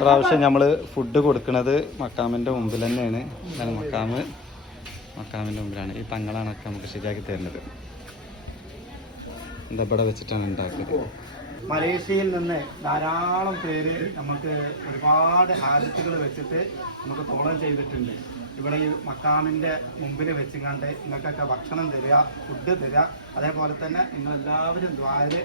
പ്രാവശ്യം നമ്മൾ ഫുഡ് കൊടുക്കുന്നത് മക്കാമിൻ്റെ മുമ്പിൽ തന്നെയാണ്. മക്കാമിൻ്റെ മുമ്പിലാണ്. ഈ തങ്ങളാണൊക്കെ നമുക്ക് ശരിയാക്കി തരുന്നത്. എന്താ ഇവിടെ വെച്ചിട്ടാണ് ഉണ്ടാക്കുന്നത്. മലേഷ്യയിൽ നിന്ന് ധാരാളം പേര് നമുക്ക് ഒരുപാട് ഹാജത്തുകൾ വെച്ചിട്ട് നമുക്ക് തോളം ചെയ്തിട്ടുണ്ട്. ഇവിടെ ഈ മക്കാമിൻ്റെ മുമ്പിൽ വെച്ചുകൊണ്ട് നിങ്ങൾക്കൊക്കെ ഭക്ഷണം തരിക, ഫുഡ് തരിക. അതേപോലെ തന്നെ നിങ്ങളെല്ലാവരും ദ്വാരയിൽ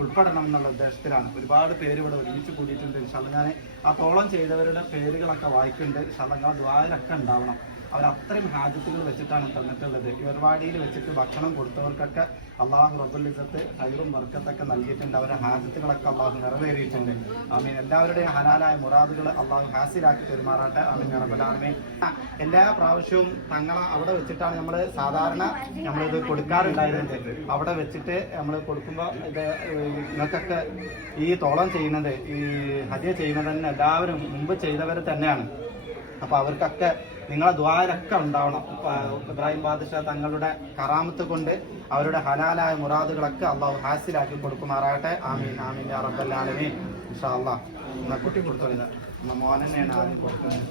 ഉൾപ്പെടണം എന്നുള്ള ഉദ്ദേശത്തിലാണ് ഒരുപാട് പേര് ഇവിടെ ഒരുമിച്ച് കൂടിയിട്ടുണ്ട്. ഇൻഷാല്ലാ ഞാൻ ആ തോളം ചെയ്തവരുടെ പേരുകളൊക്കെ വായിക്കുന്നുണ്ട്. ഇൻഷാല്ലാ നിങ്ങളുടെ ദ്വാരൊക്കെ ഉണ്ടാവണം. അവരത്രയും ഹാജത്തുകൾ വെച്ചിട്ടാണ് തന്നിട്ടുള്ളത്. ഈ പരിപാടിയിൽ വെച്ചിട്ട് ഭക്ഷണം കൊടുത്തവർക്കൊക്കെ അള്ളാഹു റബ്ബുൽ ഇസ്സത്ത് ഹൈറും ബർക്കത്തൊക്കെ നൽകിയിട്ടുണ്ട്. അവരുടെ ഹാജത്തുകളൊക്കെ അള്ളാഹു നിറവേറിയിട്ടുണ്ട്. ആമീൻ. എല്ലാവരുടെയും ഹലാലായ മുറാദുകൾ അള്ളാഹു ഹാസിലാക്കി പെരുമാറാട്ടെ. ആമീൻ റബ്ബൽ ആലമീൻ. എല്ലാ പ്രാവശ്യവും തങ്ങളെ അവിടെ വെച്ചിട്ടാണ് നമ്മൾ സാധാരണ നമ്മളിത് കൊടുക്കാറുണ്ടായിരുന്നത്. അവിടെ വെച്ചിട്ട് നമ്മൾ കൊടുക്കുമ്പോൾ ഇത് നിങ്ങൾക്കൊക്കെ ഈ തോളം ചെയ്യുന്നത്, ഈ ഹദിയ ചെയ്യുന്നത് തന്നെ എല്ലാവരും മുമ്പ് ചെയ്തവർ തന്നെയാണ്. അപ്പോൾ അവർക്കൊക്കെ നിങ്ങളെ ദ്വാരൊക്കെ ഉണ്ടാവണം. ഇബ്രാഹിം ബാദുഷാ തങ്ങളുടെ കറാമത്ത് കൊണ്ട് അവരുടെ ഹലാലായ മുറാദുകളൊക്കെ അള്ളാഹു ഹാസിലാക്കി കൊടുക്കുമാറാകട്ടെ. ആമീൻ ആമീൻ യാ റബ്ബൽ ആലമീൻ. ഇൻഷാ അല്ലാഹ് എന്നാ കുട്ടി കൊടുത്തോളില്ല. മോൻ തന്നെയാണ് ആദ്യം കൊടുക്കുന്നത്.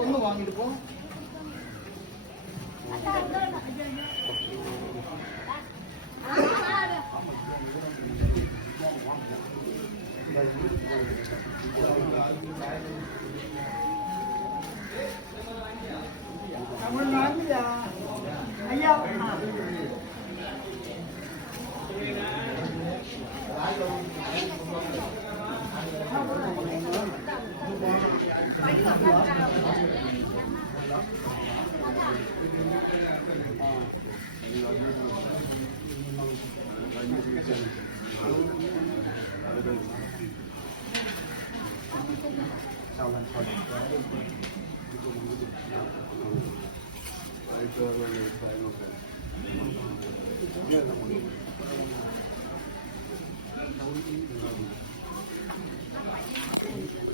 ഒന്ന് വാങ്ങിട്ട് പോ.